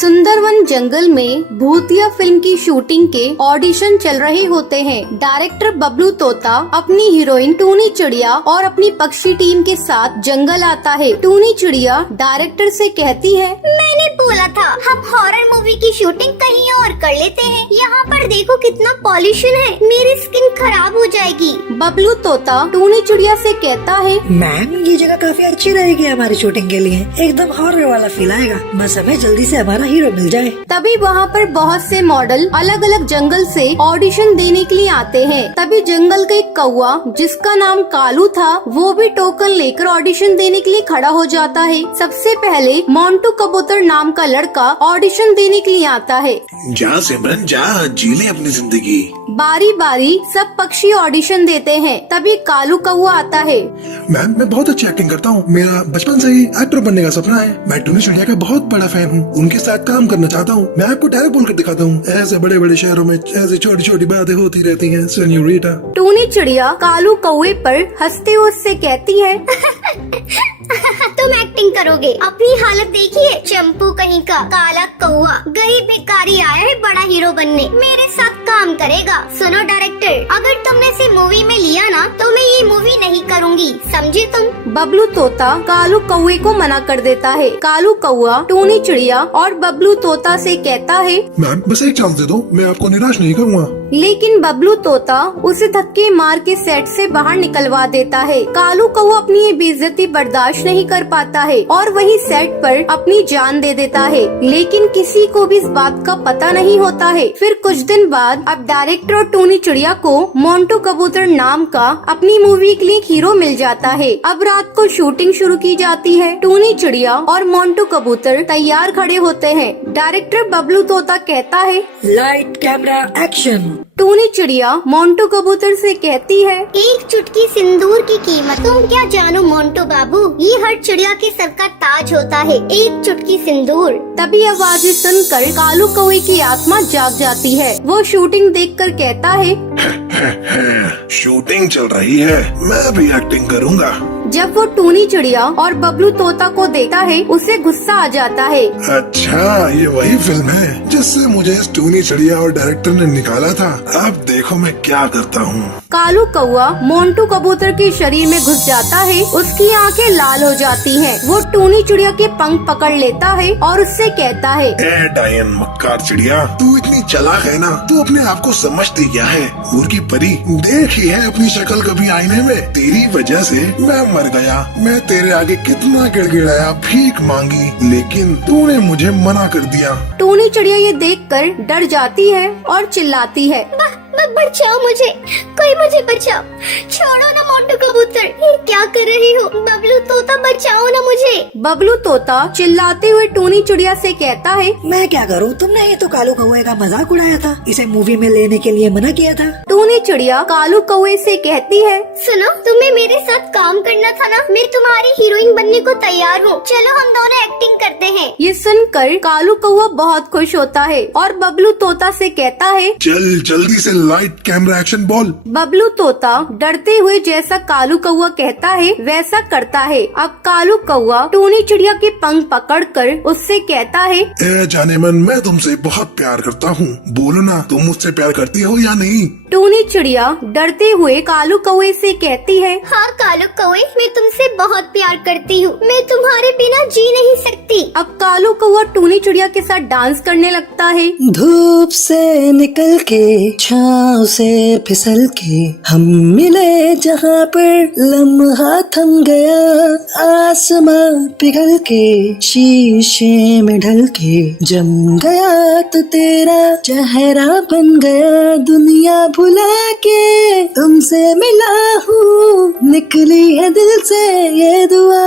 सुंदरवन जंगल में भूतिया फिल्म की शूटिंग के ऑडिशन चल रहे होते हैं। डायरेक्टर बबलू तोता अपनी हीरोइन टूनी चिड़िया और अपनी पक्षी टीम के साथ जंगल आता है। टूनी चिड़िया डायरेक्टर से कहती है, मैंने बोला था हम हॉरर मूवी की शूटिंग कहीं और कर लेते हैं। यहाँ पर देखो कितना पॉल्यूशन है, मेरी स्किन खराब हो जाएगी। बबलू तोता टूनी चिड़िया से कहता है, मैम ये जगह काफी अच्छी रहेगी हमारी शूटिंग के लिए, एकदम हॉरर वाला फील आएगा। बस हमें जल्दी से हमारा हीरो मिल जाए। तभी वहाँ पर बहुत से मॉडल अलग अलग जंगल से ऑडिशन देने के लिए आते हैं। तभी जंगल का एक कौवा जिसका नाम कालू था वो भी टोकन लेकर ऑडिशन देने के लिए खड़ा हो जाता है। सबसे पहले मोंटू कबूतर नाम का लड़का ऑडिशन देने के लिए आता है। जा सिमरन जा, जी ले अपनी जिंदगी। बारी बारी सब पक्षी ऑडिशन देते हैं। तभी कालू कौवा आता है। मैम मैं बहुत अच्छी एक्टिंग करता हूँ, मेरा बचपन से ही एक्टर बनने का सपना है। मैं टूनी चिड़िया का बहुत बड़ा फैन हूँ, उनके साथ काम करना चाहता हूँ। मैं आपको डायरेक्ट बोल कर दिखाता हूँ, ऐसे बड़े बड़े शहरों में ऐसे छोटी छोटी बातें होती रहती हैं। सेन्योरिटा। टूनी चिड़िया कालू कौवे पर हंसते हुए उससे कहती है, तुम एक्टिंग करोगे, अपनी हालत देखिए। चंपू कहीं का काला कौवा गरीब भिखारी आया है बड़ा हीरो बनने, मेरे साथ काम करेगा। सुनो डायरेक्टर, अगर तुमने इसे मूवी में लिया ना तो मैं ये मूवी नहीं करूँगी, समझे तुम। बबलू तोता कालू कौवे को मना कर देता है। कालू कौवा टूनी चिड़िया और बबलू तोता से कहता है, मैम बस एक चांस दे दो, मैं आपको निराश नहीं करूँगा। लेकिन बबलू तोता उसे धक्के मार के सेट से बाहर निकलवा देता है। कालू कौवा अपनी ये बेइज्जती बर्दाश्त नहीं कर पाता है और वही सेट पर अपनी जान दे देता है। लेकिन किसी को भी इस बात का पता नहीं होता है। फिर कुछ दिन बाद अब डायरेक्टर और टूनी चिड़िया को मोंटू कबूतर नाम का अपनी मूवी के लिए हीरो मिल जाता है। अब रात को शूटिंग शुरू की जाती है। टूनी चिड़िया और मोंटू कबूतर तैयार खड़े होते हैं। डायरेक्टर बबलू तोता कहता है, लाइट कैमरा एक्शन। टूनी चिड़िया मोंटू कबूतर से कहती है, एक चुटकी सिंदूर की कीमत तुम क्या जानो मोंटू बाबू, ये हर चिड़िया के सर का ताज होता है, एक चुटकी सिंदूर। तभी आवाजें सुनकर कालू कौवे की आत्मा जाग जाती है। वो शूटिंग देखकर कहता है, शूटिंग चल रही है, मैं भी एक्टिंग करूँगा। जब वो टूनी चिड़िया और बबलू तोता को देखता है उसे गुस्सा आ जाता है। अच्छा ये वही फिल्म है जिससे मुझे इस टूनी चिड़िया और डायरेक्टर ने निकाला था। अब देखो मैं क्या करता हूँ। कालू कौवा मोंटू कबूतर के शरीर में घुस जाता है। उसकी आंखें लाल हो जाती हैं। वो टूनी चिड़िया के पंख पकड़ लेता है और उससे कहता है, ए डायन मक्कार चिड़िया, तू इतनी चालाक है ना, तू अपने आप को समझती क्या है? मुर्गी परी, देखी है अपनी शक्ल कभी आईने में? तेरी वजह से मैं मर गया। मैं तेरे आगे कितना गिड़गिड़ाया, भीख मांगी, लेकिन तूने मुझे मना कर दिया। टूनी चिड़िया ये देखकर डर जाती है और चिल्लाती है, बचाओ मुझे, कोई मुझे बचाओ, छोड़ो ना मोंटू कबूतर, ये क्या कर रही हो? बबलू तोता बचाओ ना मुझे। बबलू तोता चिल्लाते हुए टूनी चिड़िया से कहता है, मैं क्या करूँ, तुमने ये तो कालू कौवे का मजाक उड़ाया था, इसे मूवी में लेने के लिए मना किया था। टूनी चिड़िया कालू कौवे से कहती है, सुनो, तुम्हें मेरे साथ काम करना था ना, मैं तुम्हारी हीरोइन बनने को तैयार हूँ, चलो हम दोनों एक्टिंग करते हैं। ये सुनकर कालू कौवा बहुत खुश होता है और बबलू तोता से कहता है, चल जल्दी से लाइट कैमरा एक्शन बोल। बबलू तोता डरते हुए जैसा कालू कौवा कहता है वैसा करता है। अब कालू कौवा टूनी चिड़िया के पंख पकड़कर उससे कहता है, ए जाने मन, मैं तुमसे बहुत प्यार करता हूँ, बोलो ना तुम मुझसे प्यार करती हो या नहीं? टूनी चिड़िया डरते हुए कालू कौवे से कहती है, हाँ कालू कौवे, मैं तुमसे बहुत प्यार करती हूँ, मैं तुम्हारे बिना जी नहीं सकती। अब कालू कौवा टूनी चिड़िया के साथ डांस करने लगता है। धूप से निकल के, छाँव से फिसल के, हम मिले जहाँ पर लम्हा थम गया, आसमां पिघल के, शीशे में ढल के, जम गया तो तेरा चेहरा बन गया, दुनिया भुला के तुमसे मिला हूँ, निकली है दिल से ये दुआ,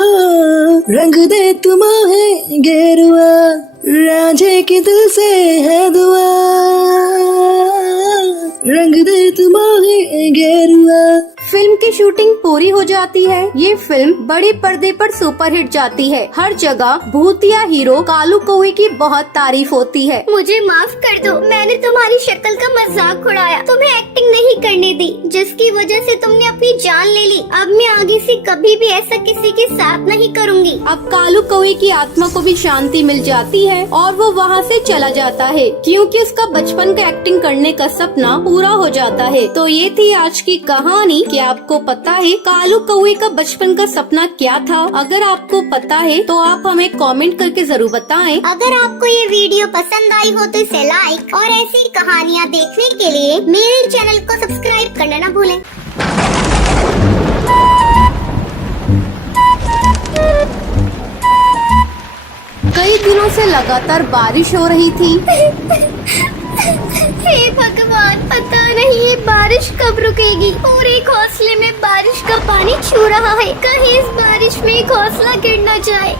हाँ रंग दे तुम है गेरुआ, राजे के दिल से है दुआ, रंग दे तुम है गेरुआ। फिल्म के की शूटिंग पूरी हो जाती है। ये फिल्म बड़े पर्दे पर सुपरहिट जाती है। हर जगह भूतिया हीरो कालू कौवे की बहुत तारीफ होती है। मुझे माफ कर दो, मैंने तुम्हारी शक्ल का मजाक उड़ाया, तुम्हें एक्टिंग नहीं करने दी, जिसकी वजह से तुमने अपनी जान ले ली। अब मैं आगे से कभी भी ऐसा किसी के साथ नहीं करूँगी। अब कालू कौवे की आत्मा को भी शांति मिल जाती है और वो वहाँ से चला जाता है, क्योंकि उसका बचपन का एक्टिंग करने का सपना पूरा हो जाता है। तो ये थी आज की कहानी। क्या आपको पता है कालू कौवे का बचपन का सपना क्या था? अगर आपको पता है तो आप हमें कमेंट करके जरूर बताएं। अगर आपको ये वीडियो पसंद आई हो तो इसे लाइक और ऐसी कहानियाँ देखने के लिए मेरे चैनल को सब्सक्राइब करना न भूलें। कई दिनों से लगातार बारिश हो रही थी। हे भगवान, पता नहीं ये बारिश कब रुकेगी। पूरे घोंसले में बारिश का पानी छू रहा है, कहीं इस बारिश में घोंसला गिर न जाए।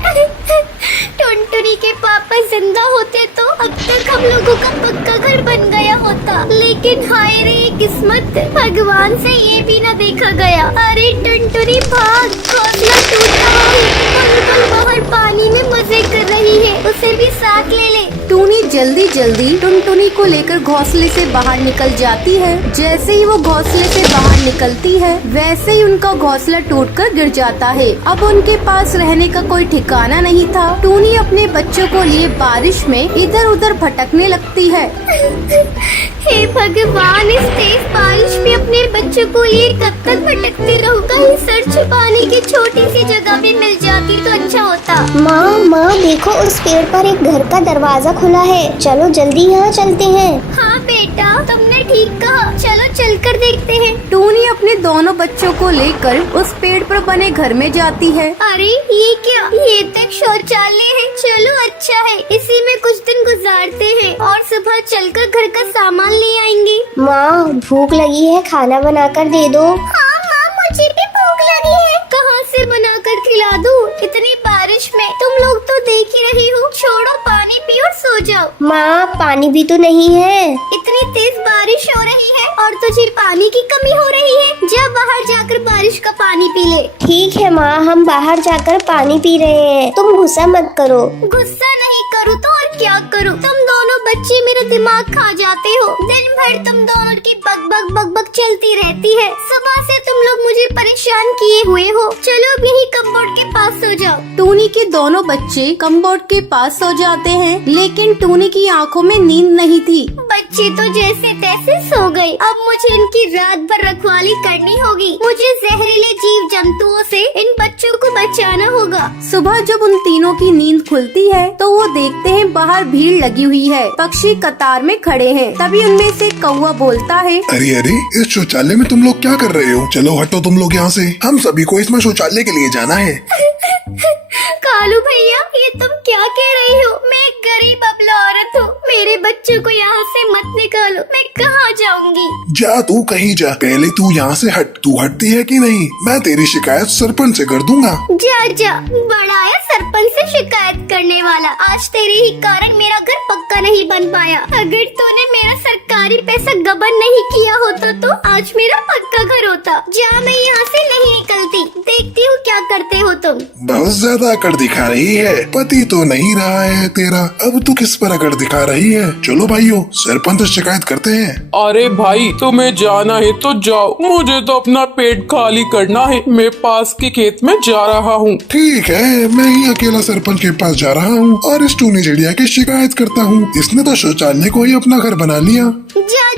टुनटुनी के पापा जिंदा होते तो अब तक हम लोगों का पक्का घर बन गया होता, लेकिन हाय रे किस्मत, भगवान से ये भी न देखा गया। अरे टुनटुनी भाग, घोंसला टूट रहा है। बुलबुल बाहर पानी में मजे कर रही है, उसे भी साथ ले ले। टूनी जल्दी जल्दी टुनटुनी को लेकर घोंसले से बाहर निकल जाती है। जैसे ही वो घोंसले से बाहर निकलती है वैसे ही उनका घोंसला टूटकर गिर जाता है। अब उनके पास रहने का कोई ठिकाना नहीं था। टूनी अपने बच्चों को लिए बारिश में इधर उधर भटकने लगती है। हे भगवान, इस तेज बारिश में अपने बच्चों को लिए कब तक भटकती रहूं? कहीं सर छुपाने की छोटी सी जगह भी मिल जाती तो अच्छा होता। माँ देखो, उस पेड़ पर एक घर का दरवाजा खुला है, चलो जल्दी यहाँ चलते हैं। हाँ बेटा, तुमने ठीक कहा, चलो चलकर देखते हैं। टूनी अपने दोनों बच्चों को लेकर उस पेड़ पर बने घर में जाती है। अरे ये क्या, ये तक शौचालय है। चलो अच्छा है, इसी में कुछ दिन गुजारते हैं और सुबह चलकर घर का सामान ले आएंगे। माँ भूख लगी है, खाना बनाकर दे दो। हाँ माँ, मुझे भी भूख लगी है। कहाँ से बनाकर खिला दूँ? इतनी बारिश में तुम लोग तो देख ही रही हो। छोड़ो, पानी पियो और सो जाओ। माँ पानी भी तो नहीं है। इतनी तेज बारिश हो रही है और तुझे पानी की कमी हो रही है। जा बाहर जाकर बारिश का पानी पी ले। ठीक है माँ, हम बाहर जाकर पानी पी रहे हैं, तुम गुस्सा मत करो। गुस्सा नहीं करूँ तो और क्या करूँ? तुम दोनों बच्चे मेरा दिमाग खा जाते हो। दिन भर तुम दोनों की बक बक चलती रहती है। सुबह से तुम लोग मुझे परेशान किए हुए हो। चलो अब यही कपबोर्ड के पास सो जाओ। टूनी के दोनों बच्चे कमबोर्ड के पास सो जाते हैं, लेकिन टूनी की आंखों में नींद नहीं थी। बच्चे तो जैसे तैसे सो गए। अब मुझे इनकी रात भर रखवाली करनी होगी। मुझे जहरीले जीव जंतुओं से इन बच्चों को बचाना होगा। सुबह जब उन तीनों की नींद खुलती है तो वो देखते हैं बाहर भीड़ लगी हुई है। पक्षी कतार में खड़े हैं। तभी उनमें से कौवा बोलता है, अरे अरे, इस शौचालय में तुम लोग क्या कर रहे हो? चलो हटो तुम लोग यहाँ से, हम सभी को इसमें शौचालय के लिए जाना है। कालू भैया, ये तुम क्या कह रही हो? मैं एक गरीब अबला औरत हूँ, मेरे बच्चों को यहाँ से मत निकालो। मैं कहाँ जाऊँगी? जा तू कहीं जा, पहले तू यहाँ से हट। तू हटती है कि नहीं? मैं तेरी शिकायत सरपंच से कर दूंगा। जा बड़ा आया सरपंच से शिकायत करने वाला। आज तेरे ही कारण मेरा घर पक्का नहीं बन पाया। अगर तूने मेरा सरकारी पैसा गबन नहीं किया होता तो आज मेरा पक्का घर होता। जा, मैं यहाँ से नहीं निकलती। देखती हूँ क्या करते हो तुम। बहुत ज्यादा अकड़ दिखा रही है। पति तो नहीं रहा है तेरा, अब तू किस पर अकड़ दिखा रही है? चलो भाइयों, सरपंच से शिकायत करते हैं। अरे भाई, तुम्हें जाना है तो जाओ, मुझे तो अपना पेट खाली करना है। मैं पास के खेत में जा रहा हूँ। ठीक है, मैं ही अकेला सरपंच के पास जा रहा हूँ और इस टूनी चिड़िया की शिकायत करता हूँ। इसने तो शौचालय को ही अपना घर बना लिया।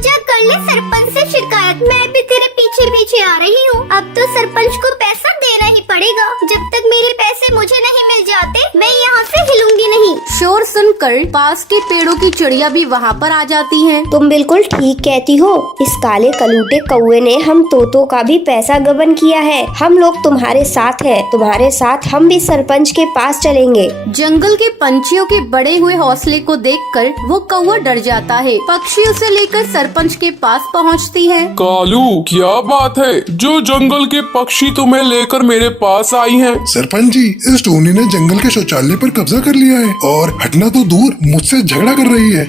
जा कर ले सरपंच से शिकायत। मैं भी तेरे पीछे आ रही हूँ। अब तो सरपंच को पैसा देना ही पड़ेगा। जब तक मेरे पैसे मुझे नहीं मिल जाते मैं यहाँ से हिलूंगी नहीं। शोर सुनकर पास के पेड़ों की चिड़िया भी वहाँ पर आ जाती हैं। तुम बिल्कुल ठीक कहती हो। इस काले कलूटे कौवे ने हम तोतों का भी पैसा गबन किया है। हम लोग तुम्हारे साथ हैं। तुम्हारे साथ हम भी सरपंच के पास चलेंगे। जंगल के पंछियों के बड़े हुए हौसले को देखकर वो कौवा डर जाता है। पक्षी उसे लेकर सरपंच के पास पहुँचती है। कालू, क्या बात है? जो जंगल के पक्षी तुम्हें लेकर मेरे पास आई हैं। सरपंच जी, इस टोनी ने जंगल के शौचालय पर कब्जा कर लिया है और हटना तो दूर मुझसे झगड़ा कर रही है।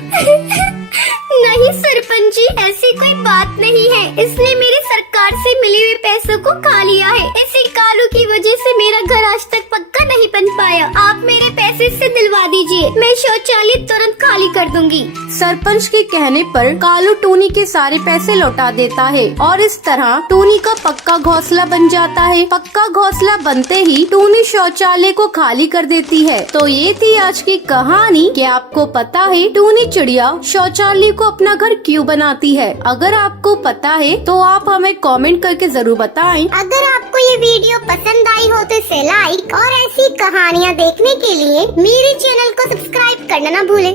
नहीं सरपंच सरपंच जी, ऐसी कोई बात नहीं है। इसने मेरी सरकार से मिले हुए पैसों को खा लिया है। इसी कालू की वजह से मेरा घर आज तक पक्का नहीं बन पाया। आप मेरे पैसे से दिलवा दीजिए, मैं शौचालय तुरंत खाली कर दूंगी। सरपंच के कहने पर कालू टूनी के सारे पैसे लौटा देता है और इस तरह टूनी का पक्का घोंसला बन जाता है। पक्का घोंसला बनते ही टूनी शौचालय को खाली कर देती है। तो ये थी आज की कहानी। क्या आपको पता है टूनी चिड़िया शौचालय को अपना घर क्यों बनाती है? अगर आपको पता है तो आप हमें कमेंट करके जरूर बताएं। अगर आपको ये वीडियो पसंद आई हो तो इसे लाइक और ऐसी कहानियाँ देखने के लिए मेरे चैनल को सब्सक्राइब करना ना भूलें।